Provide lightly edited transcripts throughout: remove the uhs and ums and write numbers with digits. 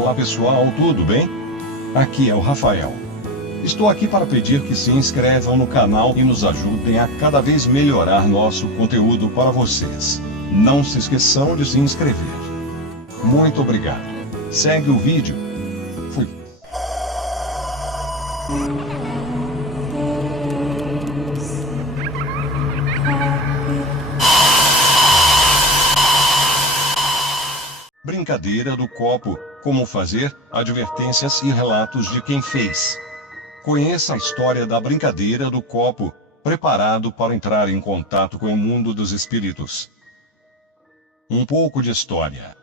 Olá pessoal, tudo bem? Aqui é o Rafael. Estou aqui para pedir que se inscrevam no canal e nos ajudem a cada vez melhorar nosso conteúdo para vocês. Não se esqueçam de se inscrever. Muito obrigado. Segue o vídeo. Fui. Brincadeira do copo, como fazer, advertências e relatos de quem fez. Conheça a história da brincadeira do copo, preparado para entrar em contato com o mundo dos espíritos. Um pouco de história.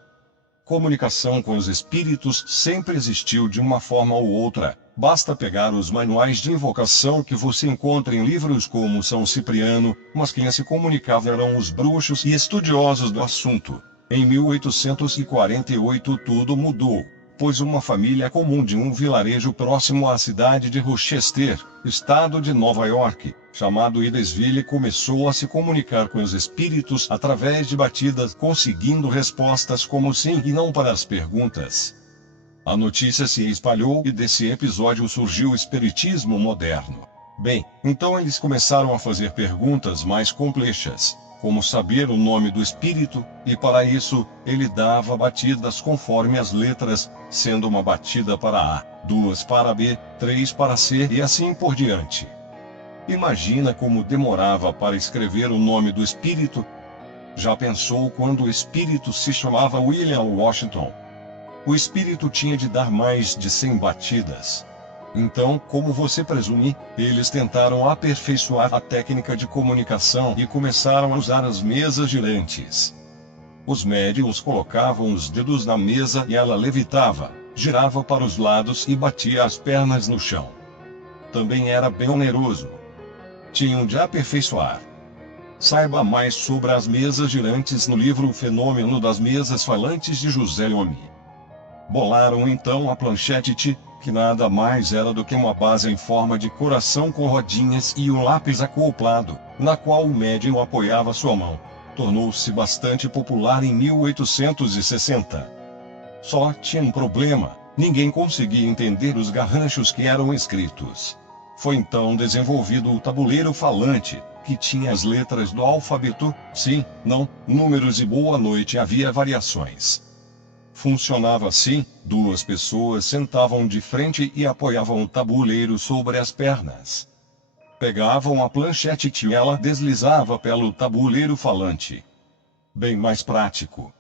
Comunicação com os espíritos sempre existiu de uma forma ou outra, basta pegar os manuais de invocação que você encontra em livros como São Cipriano, mas quem se comunicava eram os bruxos e estudiosos do assunto. Em 1848 tudo mudou, pois uma família comum de um vilarejo próximo à cidade de Rochester, estado de Nova York, chamado Hydesville, começou a se comunicar com os espíritos através de batidas, conseguindo respostas como sim e não para as perguntas. A notícia se espalhou e desse episódio surgiu o espiritismo moderno. Bem, então eles começaram a fazer perguntas mais complexas, como saber o nome do espírito, e para isso, ele dava batidas conforme as letras, sendo uma batida para A, 2 para B, 3 para C e assim por diante. Imagina como demorava para escrever o nome do espírito? Já pensou quando o espírito se chamava William Washington? O espírito tinha de dar mais de 100 batidas. Então, como você presume, eles tentaram aperfeiçoar a técnica de comunicação e começaram a usar as mesas girantes. Os médiuns colocavam os dedos na mesa e ela levitava, girava para os lados e batia as pernas no chão. Também era bem oneroso. Tinham de aperfeiçoar. Saiba mais sobre as mesas girantes no livro O Fenômeno das Mesas Falantes de José Lhomme. Bolaram então a planchette, que nada mais era do que uma base em forma de coração com rodinhas e um lápis acoplado, na qual o médium apoiava sua mão. Tornou-se bastante popular em 1860. Só tinha um problema: ninguém conseguia entender os garranchos que eram escritos. Foi então desenvolvido o tabuleiro falante, que tinha as letras do alfabeto, sim, não, números e boa noite. Havia variações. Funcionava assim: duas pessoas sentavam de frente e apoiavam o tabuleiro sobre as pernas. Pegavam a planchete e ela deslizava pelo tabuleiro falante. Bem mais prático.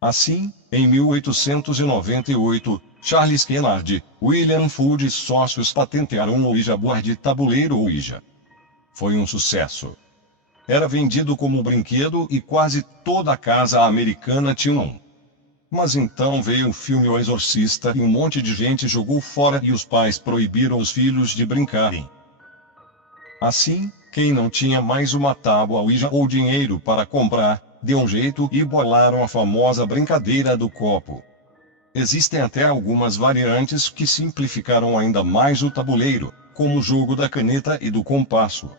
Assim, em 1898, Charles Kennard, William Fuld e sócios patentearam o Ouija Board tabuleiro Ouija. Foi um sucesso. Era vendido como brinquedo e quase toda a casa americana tinha um. Mas então veio o filme O Exorcista e um monte de gente jogou fora e os pais proibiram os filhos de brincarem. Assim, quem não tinha mais uma tábua Ouija ou dinheiro para comprar, deu um jeito e bolaram a famosa brincadeira do copo. Existem até algumas variantes que simplificaram ainda mais o tabuleiro, como o jogo da caneta e do compasso.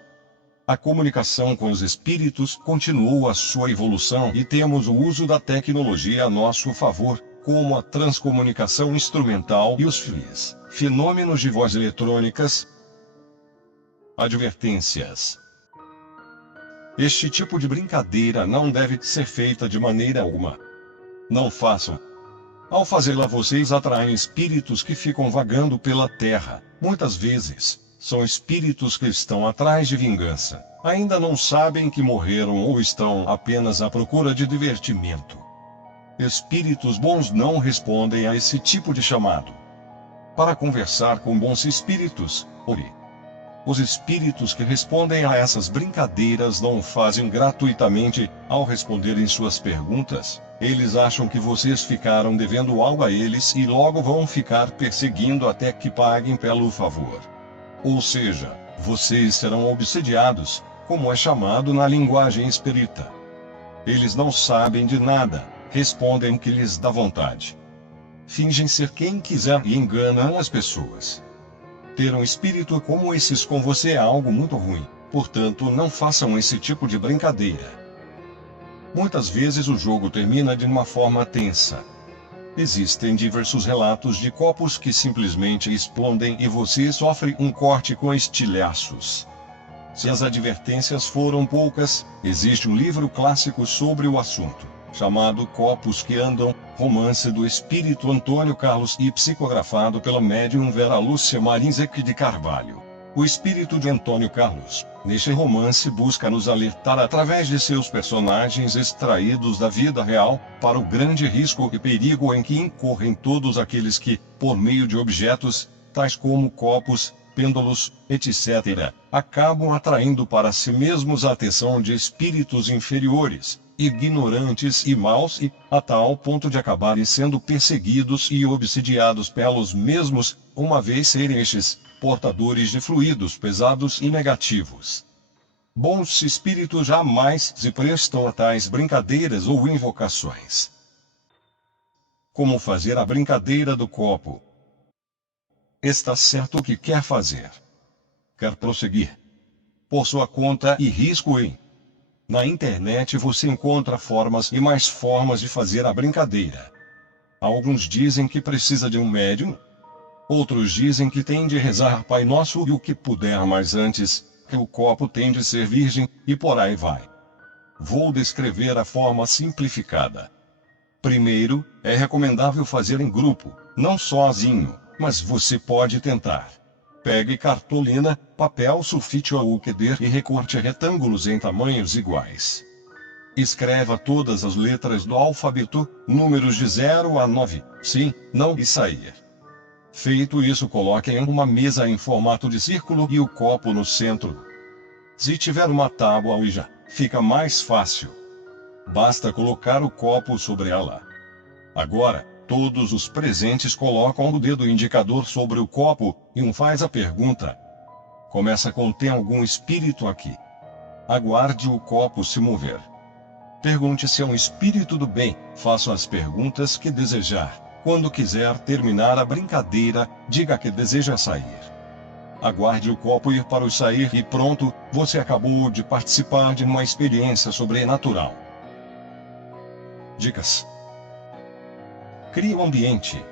A comunicação com os espíritos continuou a sua evolução e temos o uso da tecnologia a nosso favor, como a transcomunicação instrumental e os FLIs, fenômenos de voz eletrônicas. Advertências. Este tipo de brincadeira não deve ser feita de maneira alguma. Não façam. Ao fazê-la, vocês atraem espíritos que ficam vagando pela terra, muitas vezes. São espíritos que estão atrás de vingança. Ainda não sabem que morreram ou estão apenas à procura de divertimento. Espíritos bons não respondem a esse tipo de chamado. Para conversar com bons espíritos, ore. Os espíritos que respondem a essas brincadeiras não o fazem gratuitamente. Ao responderem suas perguntas, eles acham que vocês ficaram devendo algo a eles e logo vão ficar perseguindo até que paguem pelo favor. Ou seja, vocês serão obsediados, como é chamado na linguagem espírita. Eles não sabem de nada, respondem o que lhes dá vontade. Fingem ser quem quiser e enganam as pessoas. Ter um espírito como esses com você é algo muito ruim, portanto não façam esse tipo de brincadeira. Muitas vezes o jogo termina de uma forma tensa. Existem diversos relatos de copos que simplesmente explodem e você sofre um corte com estilhaços. Se as advertências foram poucas, existe um livro clássico sobre o assunto, chamado Copos que Andam, romance do espírito Antônio Carlos e psicografado pela médium Vera Lúcia Marinzec de Carvalho. O espírito de Antônio Carlos, neste romance, busca nos alertar através de seus personagens extraídos da vida real, para o grande risco e perigo em que incorrem todos aqueles que, por meio de objetos, tais como copos, pêndulos, etc., acabam atraindo para si mesmos a atenção de espíritos inferiores, ignorantes e maus e, a tal ponto de acabarem sendo perseguidos e obsidiados pelos mesmos, uma vez serem estes portadores de fluidos pesados e negativos. Bons espíritos jamais se prestam a tais brincadeiras ou invocações. Como fazer a brincadeira do copo? Está certo o que quer fazer. Quer prosseguir por sua conta e risco na internet você encontra formas e mais formas de fazer a brincadeira. Alguns dizem que precisa de um médium. Outros dizem que tem de rezar Pai Nosso e o que puder, mas antes, que o copo tem de ser virgem, e por aí vai. Vou descrever a forma simplificada. Primeiro, é recomendável fazer em grupo, não sozinho, mas você pode tentar. Pegue cartolina, papel sulfite ou o que der e recorte retângulos em tamanhos iguais. Escreva todas as letras do alfabeto, números de 0 a 9, sim, não e sair. Feito isso, coloque em uma mesa em formato de círculo e o copo no centro. Se tiver uma tábua Ouija, fica mais fácil. Basta colocar o copo sobre ela. Agora, todos os presentes colocam o dedo indicador sobre o copo, e um faz a pergunta. Começa com: tem algum espírito aqui? Aguarde o copo se mover. Pergunte se é um espírito do bem, faça as perguntas que desejar. Quando quiser terminar a brincadeira, diga que deseja sair. Aguarde o copo ir para o sair e pronto, você acabou de participar de uma experiência sobrenatural. Dicas: crie um ambiente.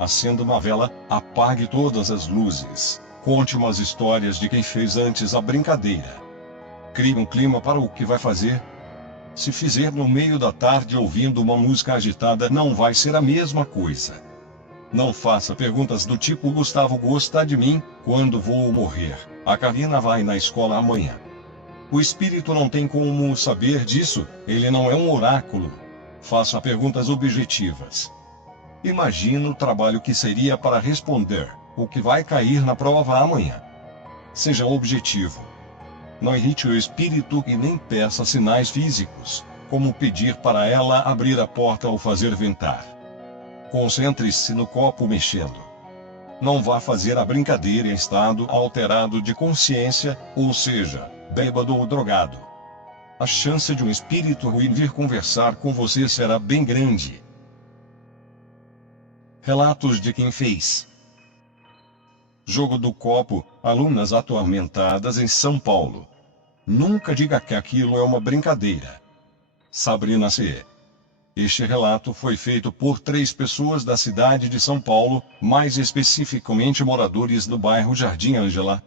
Acenda uma vela, apague todas as luzes. Conte umas histórias de quem fez antes a brincadeira. Crie um clima para o que vai fazer. Se fizer no meio da tarde ouvindo uma música agitada, não vai ser a mesma coisa. Não faça perguntas do tipo: Gustavo gosta de mim, quando vou morrer? A Karina vai na escola amanhã. O espírito não tem como saber disso, ele não é um oráculo. Faça perguntas objetivas. Imagina o trabalho que seria para responder o que vai cair na prova amanhã. Seja objetivo. Não irrite o espírito e nem peça sinais físicos, como pedir para ela abrir a porta ou fazer ventar. Concentre-se no copo mexendo. Não vá fazer a brincadeira em estado alterado de consciência, ou seja, bêbado ou drogado. A chance de um espírito ruim vir conversar com você será bem grande. Relatos de quem fez. Jogo do copo, alunas atormentadas em São Paulo. Nunca diga que aquilo é uma brincadeira. Sabrina C. Este relato foi feito por 3 pessoas da cidade de São Paulo, mais especificamente moradores do bairro Jardim Ângela.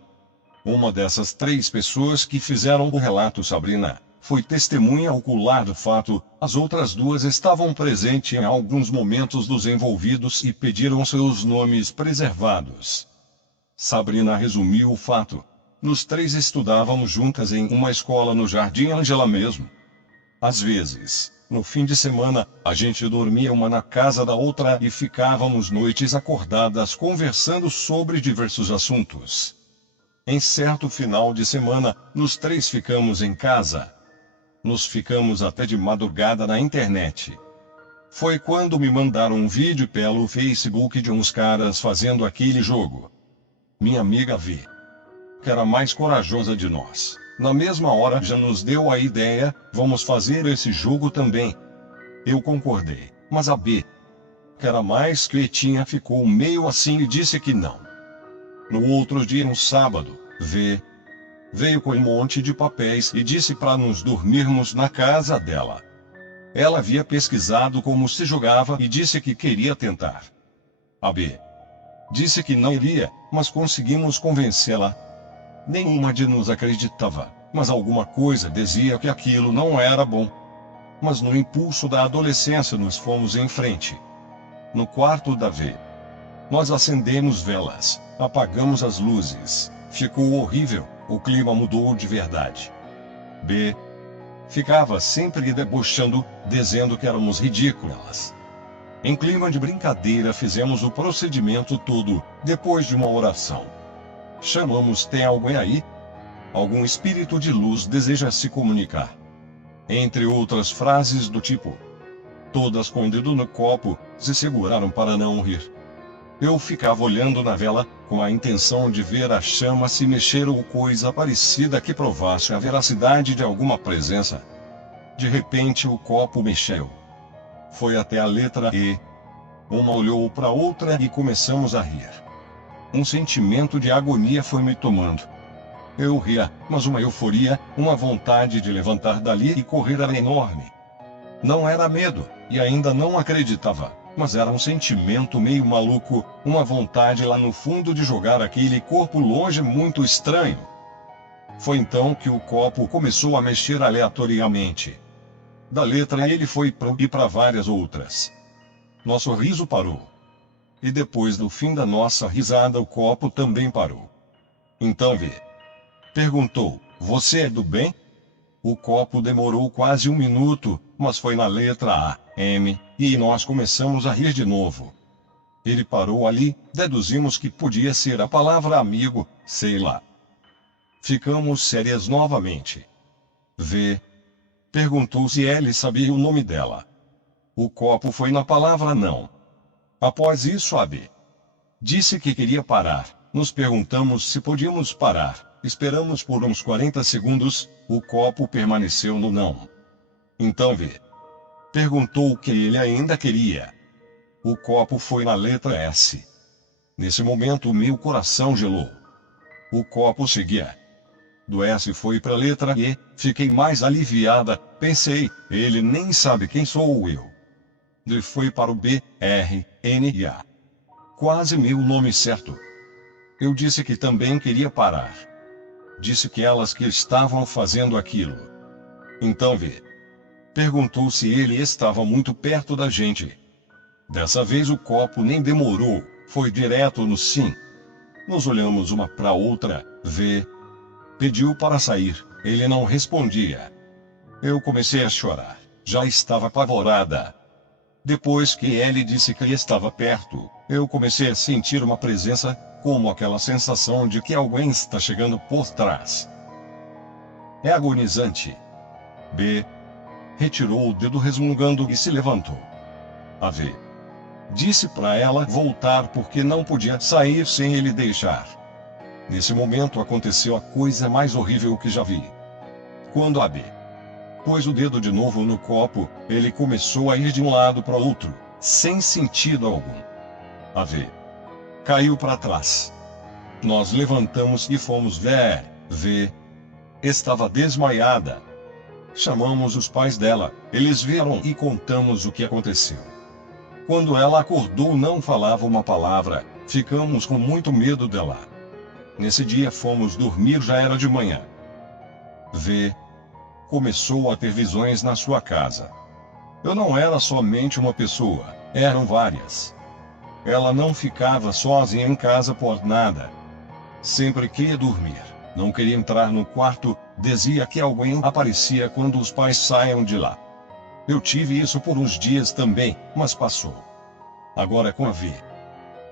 Uma dessas 3 pessoas que fizeram o relato, Sabrina, foi testemunha ocular do fato. As outras 2 estavam presentes em alguns momentos dos envolvidos e pediram seus nomes preservados. Sabrina resumiu o fato. Nós 3 estudávamos juntas em uma escola no Jardim Ângela mesmo. Às vezes, no fim de semana, a gente dormia uma na casa da outra e ficávamos noites acordadas conversando sobre diversos assuntos. Em certo final de semana, nós 3 ficamos em casa. Nos ficamos até de madrugada na internet. Foi quando me mandaram um vídeo pelo Facebook de uns caras fazendo aquele jogo. Minha amiga V, que era a mais corajosa de nós, na mesma hora já nos deu a ideia: vamos fazer esse jogo também. Eu concordei, mas a B, que era mais quietinha, ficou meio assim e disse que não. No outro dia, um sábado, V veio com um monte de papéis e disse para nos dormirmos na casa dela. Ela havia pesquisado como se jogava e disse que queria tentar. A B disse que não iria, mas conseguimos convencê-la. Nenhuma de nos acreditava, mas alguma coisa dizia que aquilo não era bom. Mas no impulso da adolescência nos fomos em frente. No quarto da V, nós acendemos velas, apagamos as luzes. Ficou horrível, o clima mudou de verdade. B ficava sempre debochando, dizendo que éramos ridículas. Em clima de brincadeira fizemos o procedimento todo, depois de uma oração. Chamamos: tem alguém aí? Algum espírito de luz deseja se comunicar. Entre outras frases do tipo. Todas com o dedo no copo, se seguraram para não rir. Eu ficava olhando na vela, com a intenção de ver a chama se mexer ou coisa parecida que provasse a veracidade de alguma presença. De repente o copo mexeu. Foi até a letra E. Uma olhou para a outra e começamos a rir. Um sentimento de agonia foi me tomando. Eu ria, mas uma euforia, uma vontade de levantar dali e correr era enorme. Não era medo, e ainda não acreditava, mas era um sentimento meio maluco, uma vontade lá no fundo de jogar aquele corpo longe, muito estranho. Foi então que o copo começou a mexer aleatoriamente. Da letra E ele foi para várias outras. Nosso riso parou. E depois do fim da nossa risada o copo também parou. Então V perguntou: você é do bem? O copo demorou quase um minuto, mas foi na letra A, M, e nós começamos a rir de novo. Ele parou ali, deduzimos que podia ser a palavra amigo, sei lá. Ficamos sérias novamente. V perguntou se ele sabia o nome dela. O copo foi na palavra não. Após isso a B disse que queria parar. Nos perguntamos se podíamos parar. Esperamos por uns 40 segundos, o copo permaneceu no não. Então V perguntou o que ele ainda queria. O copo foi na letra S. Nesse momento o meu coração gelou. O copo seguia. Do S foi para a letra E, fiquei mais aliviada, pensei, ele nem sabe quem sou eu. D foi para o B, R, N e A. Quase meu nome certo. Eu disse que também queria parar. Disse que elas que estavam fazendo aquilo. Então V perguntou se ele estava muito perto da gente. Dessa vez o copo nem demorou, foi direto no sim. Nos olhamos uma para outra, V pediu para sair, ele não respondia. Eu comecei a chorar, já estava apavorada. Depois que ele disse que estava perto, eu comecei a sentir uma presença, como aquela sensação de que alguém está chegando por trás. É agonizante. B retirou o dedo resmungando e se levantou. A V disse para ela voltar porque não podia sair sem ele deixar. Nesse momento aconteceu a coisa mais horrível que já vi. Quando a B pôs o dedo de novo no copo, ele começou a ir de um lado para outro, sem sentido algum. A V caiu para trás. Nós levantamos e fomos ver. V estava desmaiada. Chamamos os pais dela, eles vieram e contamos o que aconteceu. Quando ela acordou não falava uma palavra, ficamos com muito medo dela. Nesse dia fomos dormir, já era de manhã. V começou a ter visões na sua casa. Eu não era somente uma pessoa, eram várias. Ela não ficava sozinha em casa por nada. Sempre queria dormir, não queria entrar no quarto, dizia que alguém aparecia quando os pais saiam de lá. Eu tive isso por uns dias também, mas passou. Agora com a V,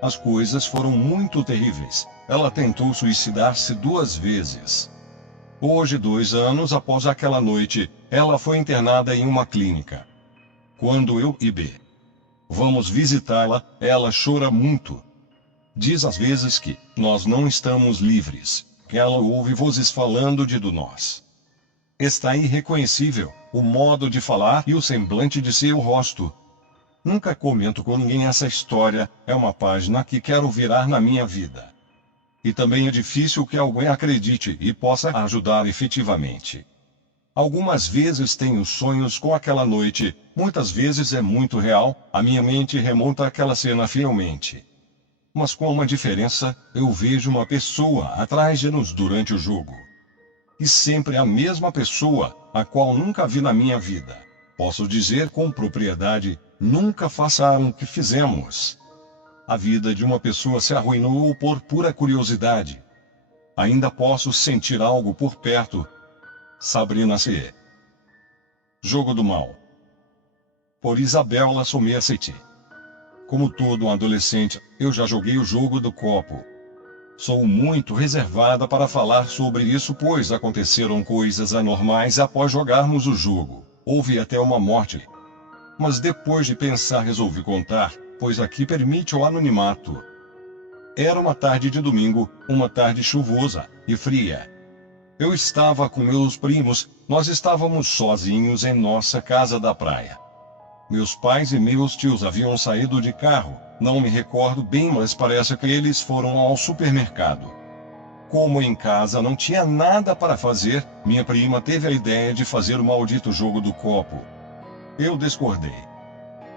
as coisas foram muito terríveis. Ela tentou suicidar-se 2 vezes. Hoje, 2 anos após aquela noite, ela foi internada em uma clínica. Quando eu e B vamos visitá-la, ela chora muito. Diz às vezes que nós não estamos livres, que ela ouve vozes falando de nós. Está irreconhecível, o modo de falar e o semblante de seu rosto. Nunca comento com ninguém essa história, é uma página que quero virar na minha vida. E também é difícil que alguém acredite e possa ajudar efetivamente. Algumas vezes tenho sonhos com aquela noite, muitas vezes é muito real, a minha mente remonta àquela cena fielmente. Mas com uma diferença, eu vejo uma pessoa atrás de nós durante o jogo. E sempre a mesma pessoa, a qual nunca vi na minha vida. Posso dizer com propriedade, nunca façam o que fizemos. A vida de uma pessoa se arruinou por pura curiosidade. Ainda posso sentir algo por perto. Sabrina C. Jogo do Mal. Por Isabela Somerset. Como todo adolescente, eu já joguei o jogo do copo. Sou muito reservada para falar sobre isso, pois aconteceram coisas anormais após jogarmos o jogo. Houve até uma morte. Mas depois de pensar resolvi contar, pois aqui permite o anonimato. Era uma tarde de domingo, uma tarde chuvosa e fria. Eu estava com meus primos, nós estávamos sozinhos em nossa casa da praia. Meus pais e meus tios haviam saído de carro, não me recordo bem, mas parece que eles foram ao supermercado. Como em casa não tinha nada para fazer, minha prima teve a ideia de fazer o maldito jogo do copo. Eu discordei.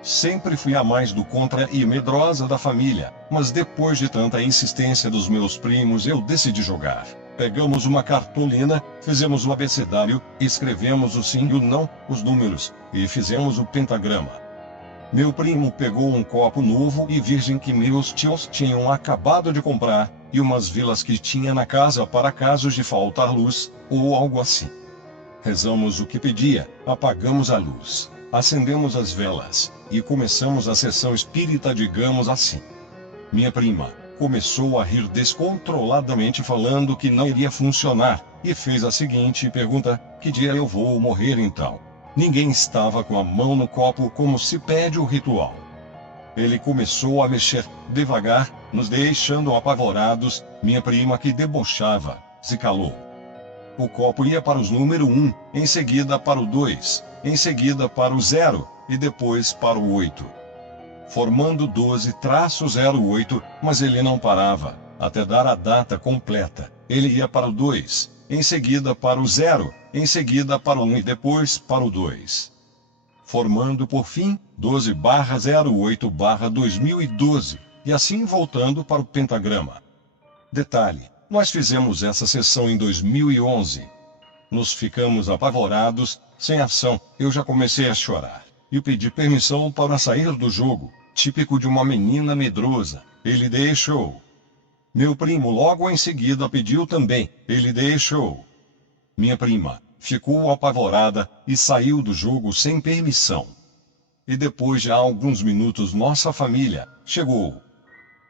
Sempre fui a mais do contra e medrosa da família, mas depois de tanta insistência dos meus primos eu decidi jogar. Pegamos uma cartolina, fizemos o abecedário, escrevemos o sim e o não, os números, e fizemos o pentagrama. Meu primo pegou um copo novo e virgem que meus tios tinham acabado de comprar, e umas vilas que tinha na casa para casos de faltar luz, ou algo assim. Rezamos o que pedia, apagamos a luz, acendemos as velas, e começamos a sessão espírita, digamos assim. Minha prima começou a rir descontroladamente, falando que não iria funcionar, e fez a seguinte pergunta: que dia eu vou morrer então? Ninguém estava com a mão no copo como se pede o ritual. Ele começou a mexer, devagar, nos deixando apavorados. Minha prima, que debochava, se calou. O copo ia para os número 1, em seguida para o 2, em seguida para o 0, e depois para o 8. Formando 12-08, mas ele não parava, até dar a data completa. Ele ia para o 2, em seguida para o 0, em seguida para o 1 e depois para o 2. Formando por fim 12-08-2012, e assim voltando para o pentagrama. Detalhe, nós fizemos essa sessão em 2011. Nos ficamos apavorados, sem ação, eu já comecei a chorar. E pedi permissão para sair do jogo. Típico de uma menina medrosa, ele deixou. Meu primo logo em seguida pediu também, ele deixou. Minha prima ficou apavorada e saiu do jogo sem permissão. E depois de alguns minutos nossa família chegou,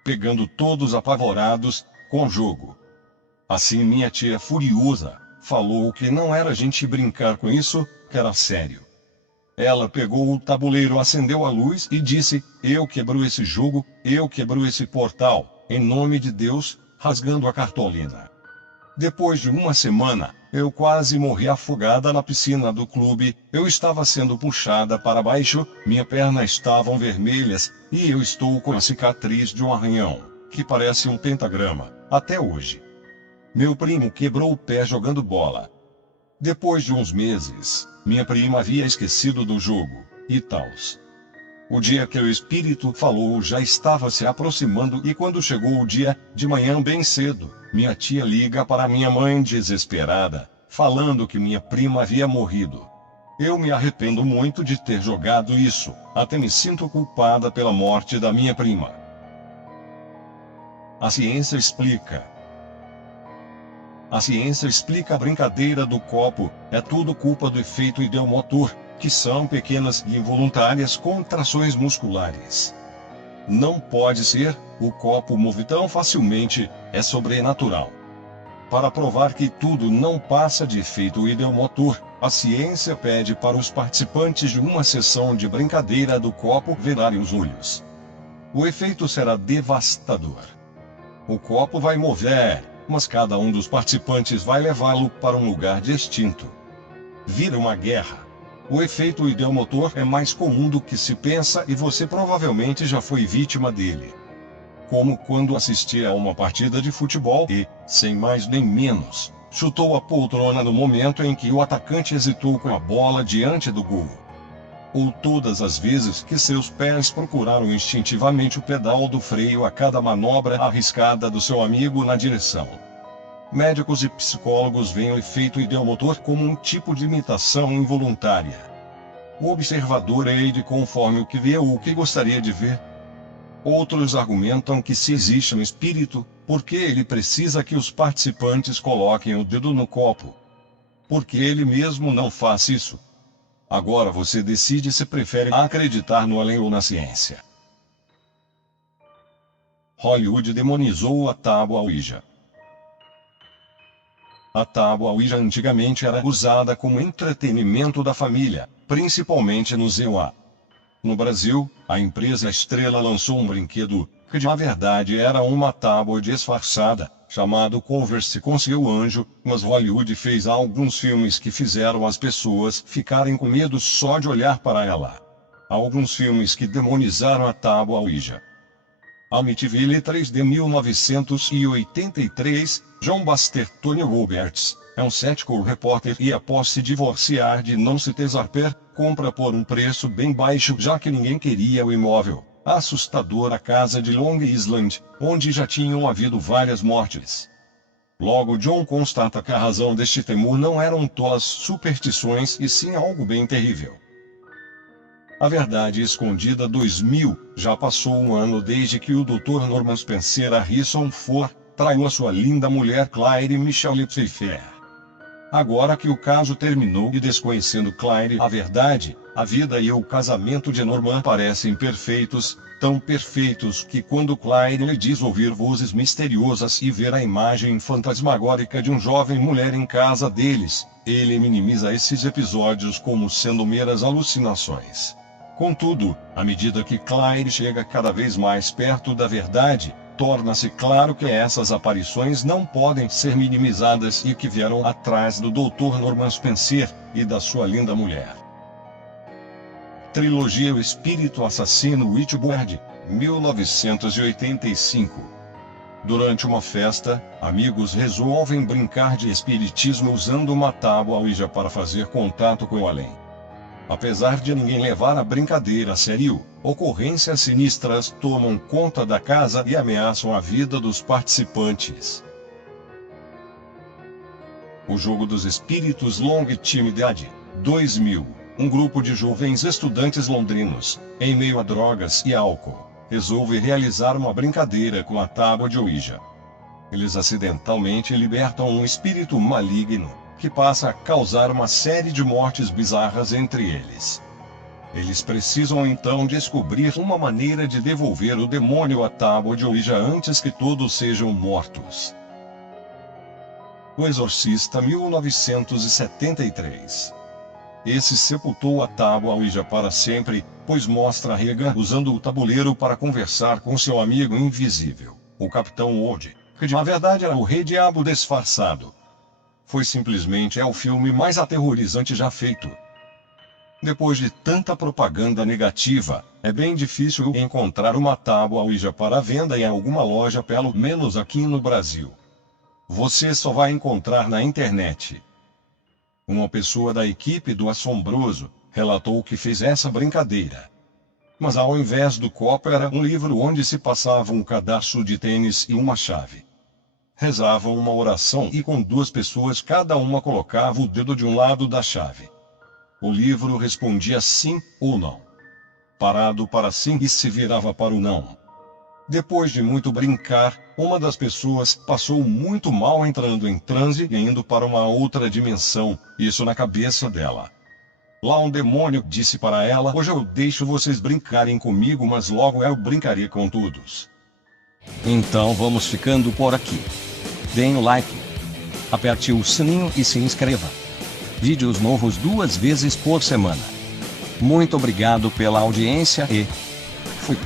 pegando todos apavorados com o jogo. Assim minha tia furiosa falou que não era gente brincar com isso, que era sério. Ela pegou o tabuleiro, acendeu a luz e disse: eu quebro esse jogo, eu quebro esse portal, em nome de Deus, rasgando a cartolina. Depois de uma semana, eu quase morri afogada na piscina do clube, eu estava sendo puxada para baixo, minhas pernas estavam vermelhas, e eu estou com a cicatriz de um arranhão, que parece um pentagrama, até hoje. Meu primo quebrou o pé jogando bola. Depois de uns meses, minha prima havia esquecido do jogo, e tals. O dia que o espírito falou já estava se aproximando, e quando chegou o dia, de manhã bem cedo, minha tia liga para minha mãe desesperada, falando que minha prima havia morrido. Eu me arrependo muito de ter jogado isso, até me sinto culpada pela morte da minha prima. A ciência explica. A ciência explica a brincadeira do copo, é tudo culpa do efeito ideomotor, que são pequenas e involuntárias contrações musculares. Não pode ser, o copo move tão facilmente, é sobrenatural. Para provar que tudo não passa de efeito ideomotor, a ciência pede para os participantes de uma sessão de brincadeira do copo virarem os olhos. O efeito será devastador. O copo vai mover, mas cada um dos participantes vai levá-lo para um lugar distinto. Vira uma guerra. O efeito ideomotor é mais comum do que se pensa e você provavelmente já foi vítima dele. Como quando assistia a uma partida de futebol e, sem mais nem menos, chutou a poltrona no momento em que o atacante hesitou com a bola diante do gol. Ou todas as vezes que seus pés procuraram instintivamente o pedal do freio a cada manobra arriscada do seu amigo na direção. Médicos e psicólogos veem o efeito ideomotor como um tipo de imitação involuntária. O observador age conforme o que vê ou o que gostaria de ver. Outros argumentam que se existe um espírito, por que ele precisa que os participantes coloquem o dedo no copo? Porque ele mesmo não faz isso. Agora você decide se prefere acreditar no além ou na ciência. Hollywood demonizou a tábua Ouija. A tábua Ouija antigamente era usada como entretenimento da família, principalmente no ZEUA. No Brasil, a empresa Estrela lançou um brinquedo, que na verdade era uma tábua disfarçada, chamado Converse com seu anjo, mas Hollywood fez alguns filmes que fizeram as pessoas ficarem com medo só de olhar para ela. Alguns filmes que demonizaram a tábua Ouija. Amityville 3D 1983, John Baster Tony Roberts, é um cético repórter e após se divorciar de Nancy Tesarper, compra por um preço bem baixo já que ninguém queria o imóvel. A assustadora casa de Long Island, onde já tinham havido várias mortes. Logo John constata que a razão deste temor não eram tolas superstições e sim algo bem terrível. A Verdade Escondida 2000, já passou um ano desde que o Dr. Norman Spencer Harrison Ford traiu a sua linda mulher Claire Michelle Pfeiffer. Agora que o caso terminou e desconhecendo Claire a verdade, a vida e o casamento de Norman parecem perfeitos, tão perfeitos que quando Claire lhe diz ouvir vozes misteriosas e ver a imagem fantasmagórica de um jovem mulher em casa deles, ele minimiza esses episódios como sendo meras alucinações. Contudo, à medida que Claire chega cada vez mais perto da verdade, torna-se claro que essas aparições não podem ser minimizadas e que vieram atrás do Dr. Norman Spencer e da sua linda mulher. Trilogia O Espírito Assassino Witchboard, 1985. Durante uma festa, amigos resolvem brincar de espiritismo usando uma tábua Ouija para fazer contato com o além. Apesar de ninguém levar a brincadeira a sério, ocorrências sinistras tomam conta da casa e ameaçam a vida dos participantes. O Jogo dos Espíritos Long Intimidade, 2000. Um grupo de jovens estudantes londrinos, em meio a drogas e álcool, resolve realizar uma brincadeira com a tábua de Ouija. Eles acidentalmente libertam um espírito maligno, que passa a causar uma série de mortes bizarras entre eles. Eles precisam então descobrir uma maneira de devolver o demônio à tábua de Ouija antes que todos sejam mortos. O Exorcista 1973. Esse sepultou a tábua Ouija para sempre, pois mostra Regan usando o tabuleiro para conversar com seu amigo invisível, o Capitão Old, que na verdade era o Rei Diabo disfarçado. Foi simplesmente o filme mais aterrorizante já feito. Depois de tanta propaganda negativa, é bem difícil encontrar uma tábua Ouija para venda em alguma loja, pelo menos aqui no Brasil. Você só vai encontrar na internet. Uma pessoa da equipe do Assombroso relatou que fez essa brincadeira. Mas ao invés do copo era um livro onde se passava um cadarço de tênis e uma chave. Rezavam uma oração e com duas pessoas cada uma colocava o dedo de um lado da chave. O livro respondia sim ou não. Parado para sim e se virava para o não. Depois de muito brincar, uma das pessoas passou muito mal entrando em transe e indo para uma outra dimensão, isso na cabeça dela. Lá um demônio disse para ela: hoje eu deixo vocês brincarem comigo, mas logo eu brincarei com todos. Então vamos ficando por aqui. Deem o like, aperte o sininho e se inscreva. Vídeos novos 2 vezes por semana. Muito obrigado pela audiência e fui.